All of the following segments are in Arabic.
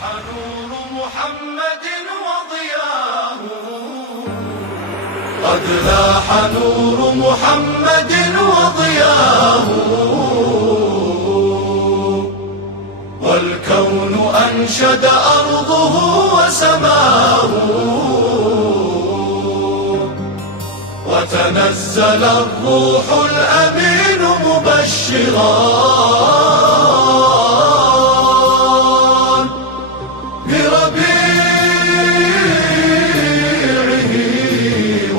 نور محمد وضياه، قد لاح نور محمد وضياه، والكون أنشد أرضه وسماه، وتنزل الروح الأمين مبشرا بربيعه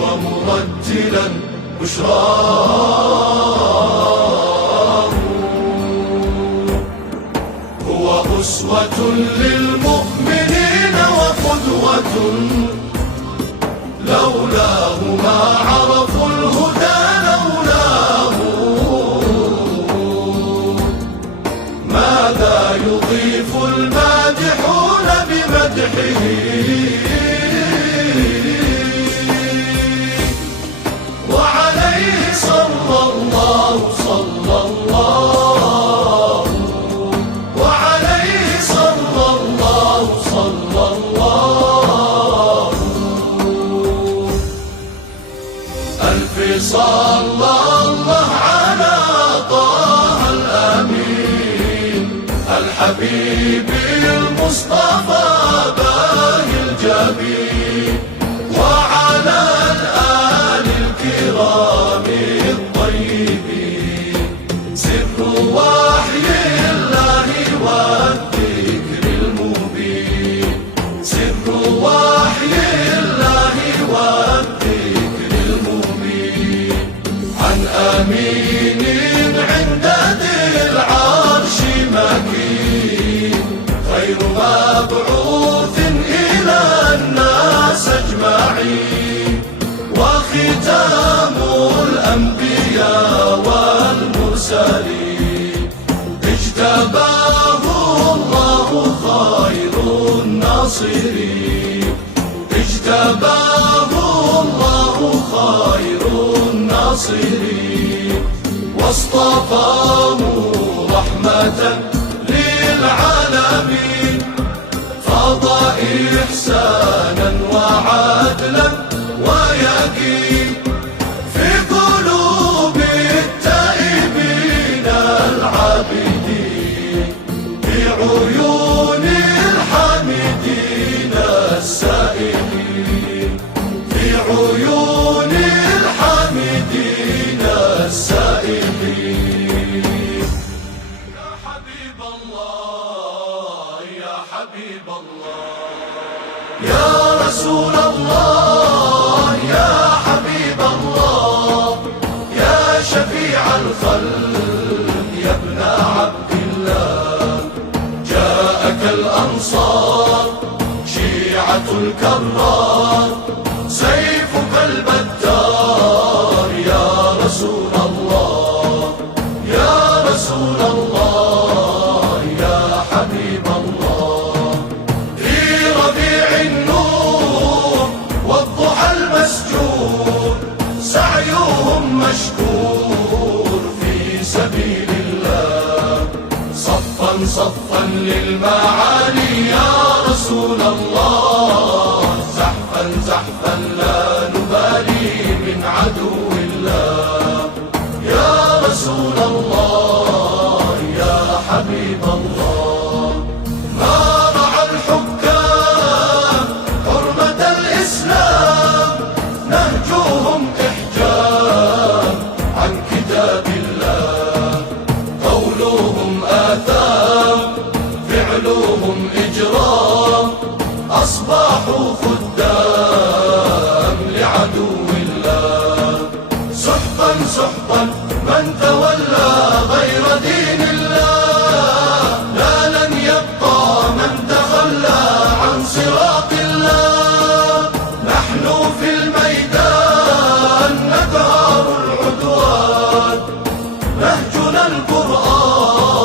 ومرتلا بشراه. هو أسوة للمؤمنين وقدوة، لولاه ما عرفوا الهدى، لولاه ماذا يضيف المادحون بمدحه، وعليه صلى الله صلى الله، وعليه صلى الله صلى الله. ألف صلى الله على طه الأمين الحبيب المصطفى باهي الجبين، وعلى الآل الكرام الطيبين، سر وحي الله والذكر المبين، سر وحي الله والذكر المبين، عن أمين عند ذي العرش مكين، خير مبعوث إلى الناس أجمعين، وختام الأنبياء والمرسلين، اجتباه الله خير الناصرين، اجتباه الله خير الناصرين، واصطفاه رحمة للعالمين، فضى إحسانا وعدلا ويقين في قلوب التائبين العابدين، في عيون الحامدين السائلين، في عيون الحامدين السائلين. يا حبيب الله يا حبيب الله، يا رسول الله يا حبيب الله، يا شفيع الخلق يا ابن عبد الله، جاءك الأنصار شيعة الكرار، سيفك البتار يا رسول الله، يا رسول الله يا حبيب الله. في ربيع النور والضحى المسجور، سعيهم مشكور في سبيل الله، صفا صفا للمعالي يا رسول الله، زحفا زحفا لا نبالي من عدو الله، يا رسول الله يا حبيب الله. ما رعى الحكام حرمة الإسلام، نهجوهم إحجام عن كتاب الله، قولهم آثام فعلهم إجرام، أصبحوا خدام لعدو الله، سحقا سحقا من تولى غير دين الله، لا لن يبقى من تخلى عن صراط الله، نحن في الميدان نقهر العدوان، نهجنا القرآن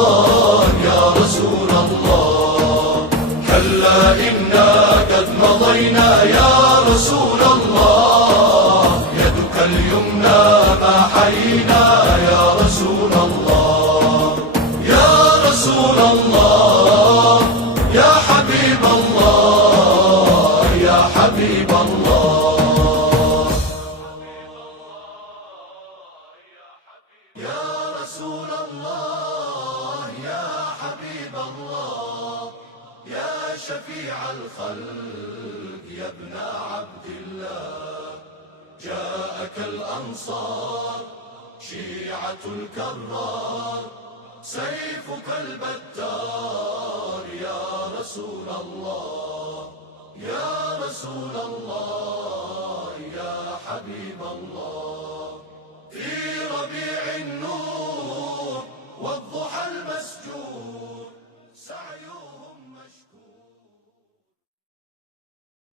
يا رسول الله، كلا إنا قد مضينا يا رسول الله، يدك اليمنى ما حيينا يا رسول الله، يا رسول الله يا حبيب شفيع الخلق يا ابن عبد الله. جاءك الأنصار شيعة الكرار، سيفك البتار يا رسول الله، يا رسول الله، يا حبيب الله. في ربيع النور والضحى المسجور سعي